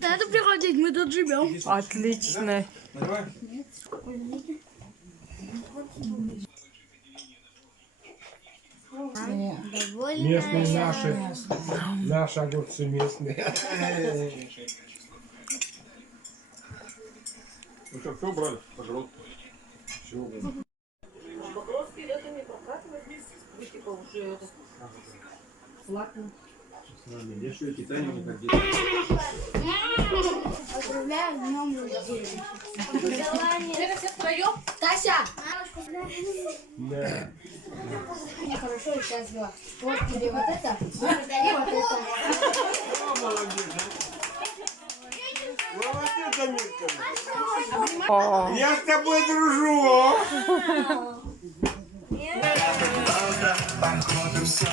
Надо приходить, мы тут живем. Отлично. Местные наши огурцы местные. Ну что, все убрали? Огород. Все убрали. Покровский это не прокатывает. Вы типа уже это... Флакон. Я что, эти тайны не ходили. Поздравляю, днем рождения. Это все втроем? Тася! Да. Хорошо, сейчас взяла. Вот тебе вот это, и вот это. Молодец, Амирка. О, Я с тобой дружу. Походу все,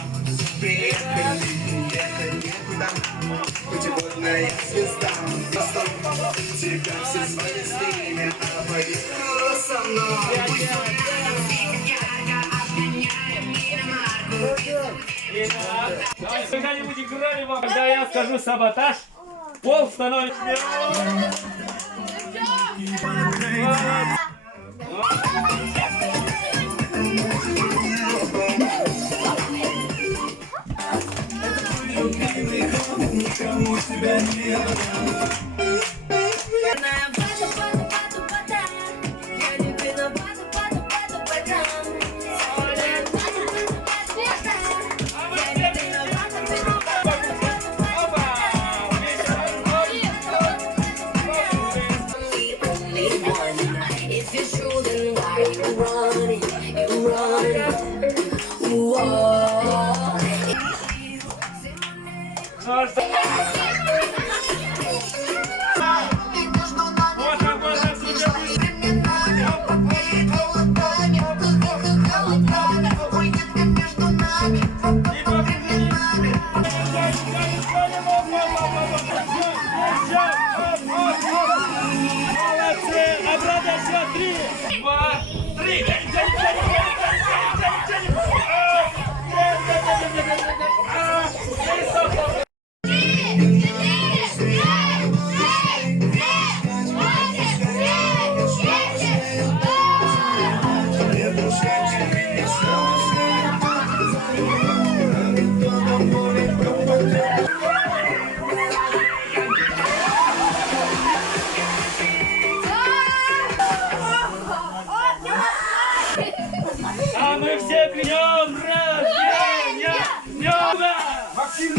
приехали, ехать некуда. Путеводная звезда, тебя все звали с ними, а поехала со мной. Вы когда-нибудь играли вам, когда я скажу саботаж, пол становится... Никому тебя не А мы все днем рождения! Днем Максим!